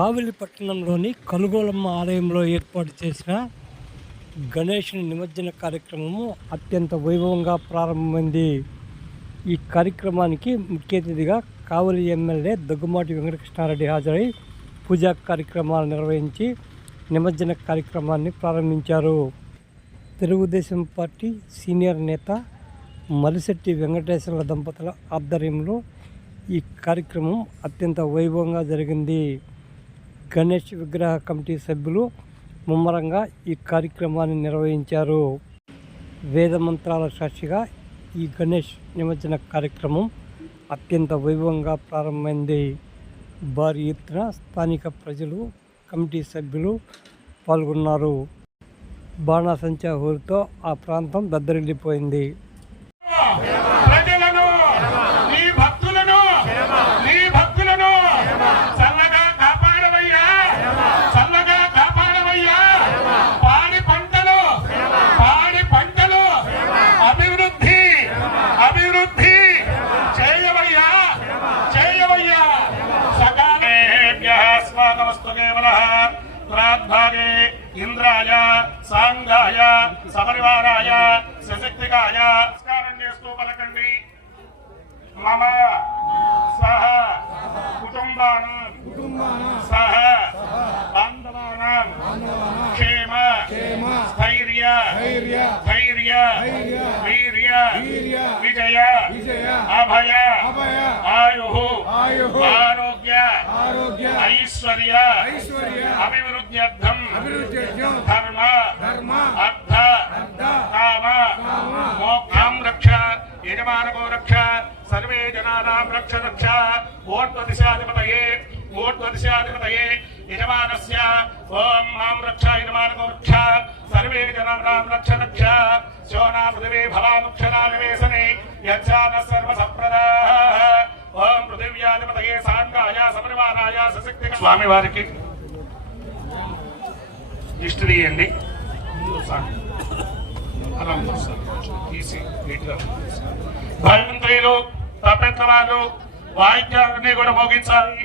కావలి పట్టణంలోని కలుగోలమ్మ ఆలయంలో ఏర్పాటు చేసిన గణేషుని నిమజ్జన కార్యక్రమము అత్యంత వైభవంగా ప్రారంభమైంది. ఈ కార్యక్రమానికి ముఖ్య అతిథిగా కావలి ఎమ్మెల్యే దగ్గుమాటి వెంకటకృష్ణారెడ్డి హాజరై పూజా కార్యక్రమాలు నిర్వహించి నిమజ్జన కార్యక్రమాన్ని ప్రారంభించారు. తెలుగుదేశం పార్టీ సీనియర్ నేత మలిశెట్టి వెంకటేశ్వర దంపతుల ఆధ్వర్యంలో ఈ కార్యక్రమం అత్యంత వైభవంగా జరిగింది. గణేష్ విగ్రహ కమిటీ సభ్యులు ముమ్మరంగా ఈ కార్యక్రమాన్ని నిర్వహించారు. వేద మంత్రాల సాక్షిగా ఈ గణేష్ నిమజ్జన కార్యక్రమం అత్యంత వైభవంగా ప్రారంభమైంది. భారీ ఎత్తున స్థానిక ప్రజలు కమిటీ సభ్యులు పాల్గొన్నారు. బాణాసంచా ఊరితో ఆ ప్రాంతం దద్దరిల్లిపోయింది. అభివృద్ధి చేయవయ్యా చేయవయ్యా సకాలేభ్యః స్వాగమస్తు కేవలః. ప్రాద్భాగే ఇంద్రాయ సాంగాయ సపరివారాయ సశక్తికాయ. నమస్కారం చేస్తూ పలకండి. మమ సహ కుటుంబానం సహ బాంధవానాం క్షేమ స్థైర్య ధైర్య వీర్య విజయ అభయ ఆయు ఆరోగ్య ఐశ్వర్య అభివృద్ధ్యర్థం ధర్మ అర్థ కామ మోక్షం రక్ష యజమానకో రక్ష సర్వే జనానాం రక్ష రక్ష ఊర్ధ్వదిశాధిపతయే ఊర్ధ్వదిశాధిపతయే యజమానస్య ఓం మాం రక్ష యజమానకో రక్ష సర్వే జనానాం రక్ష రక్ష శోనా పృథివీ భవాముక్షరా నివేశనే యజ్జాన సర్వ సంప్రదా ఓం పృథివ్యాధిపతయే సాంగాయ సమనివారాయ సశక్తి స్వామి వారికి దిష్టి తీయండి అలా. తీసి నీట్గా భగవంతులు తప్పెత్తవాళ్ళు వాయిద్యాలన్నీ కూడా మోగించాలి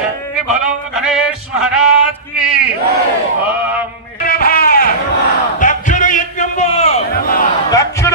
జై భలో గణేష్ మహారాజ్ की ఓం విరభ. దక్షిణ యజ్ఞంబు. దక్షిణ